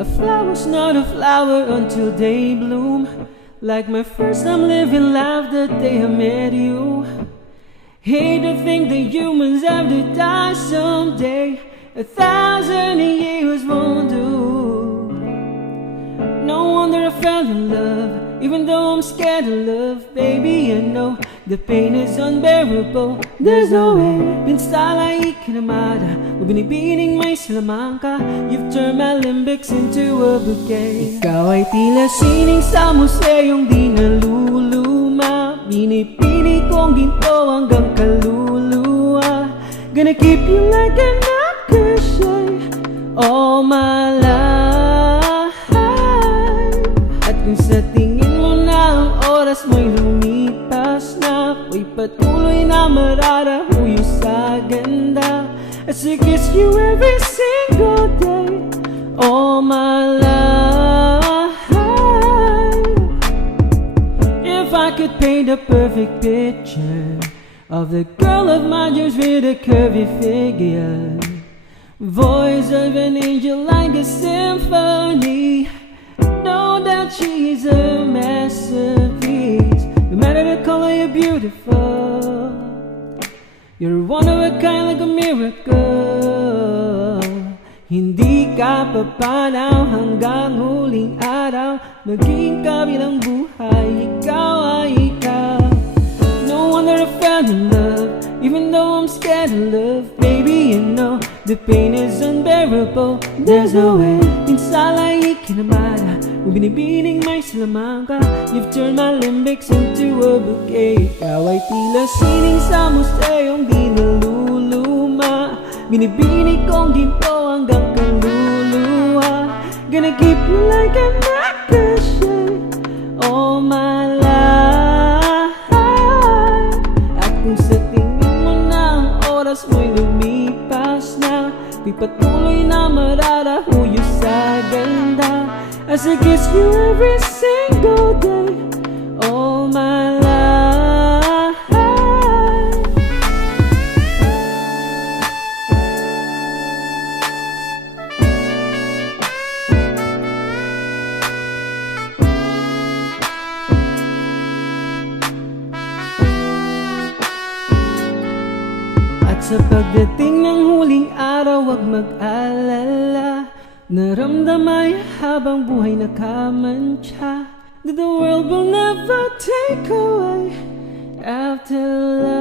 A flower's not a flower until they bloom. Like my first time living life the day I met you. Hate to think that humans have to die someday. 1,000 years won't do. No wonder I fell in love, even though I'm scared of love. Baby, I know the pain is unbearable. There's no way. Pinsala ikinamada, mabinibining may salamangka. You've turned my limbics into a bouquet. Ikaw ay tila sining sa museyong di naluluma. Pinipili kong ginto hanggang kaluluwa. Gonna keep you like an cliche all my life. At kung sa tingin mo na ang oras mo'y lumipas na, ako'y patuloy na mararahuyo sa ganda. As I kiss you every single day all my life. If I could paint a perfect picture of the girl of my dreams with a curvy figure, voice of an angel like a symphony, know that she's a masterpiece. No matter the color, you're beautiful. You're one of a kind, like a miracle. Hindi ka papanaw hanggang huling araw. Maging kabilang buhay, ikaw ay ikaw. No wonder I fell in love, even though I'm scared of love. Baby, you know the pain is unbearable. There's no way. Pinsala ikinamada, binibining may salamangka. You've turned my limbics into a bouquet. Ikaw ay tila sining sa museyong di naluluma. Binibining kong ginto hanggang kaluluwa. Gonna keep you like an cliche all my life. At kung sa tingin mo na ang oras mo'y lumipas na, di patuloy na mararahuyo sa ganda. As I kiss you every single day all my life. At sa pagdating ng huling araw, wag mag-alala. Naramdamay habang buhay nakamantsa, that the world will never take away after love.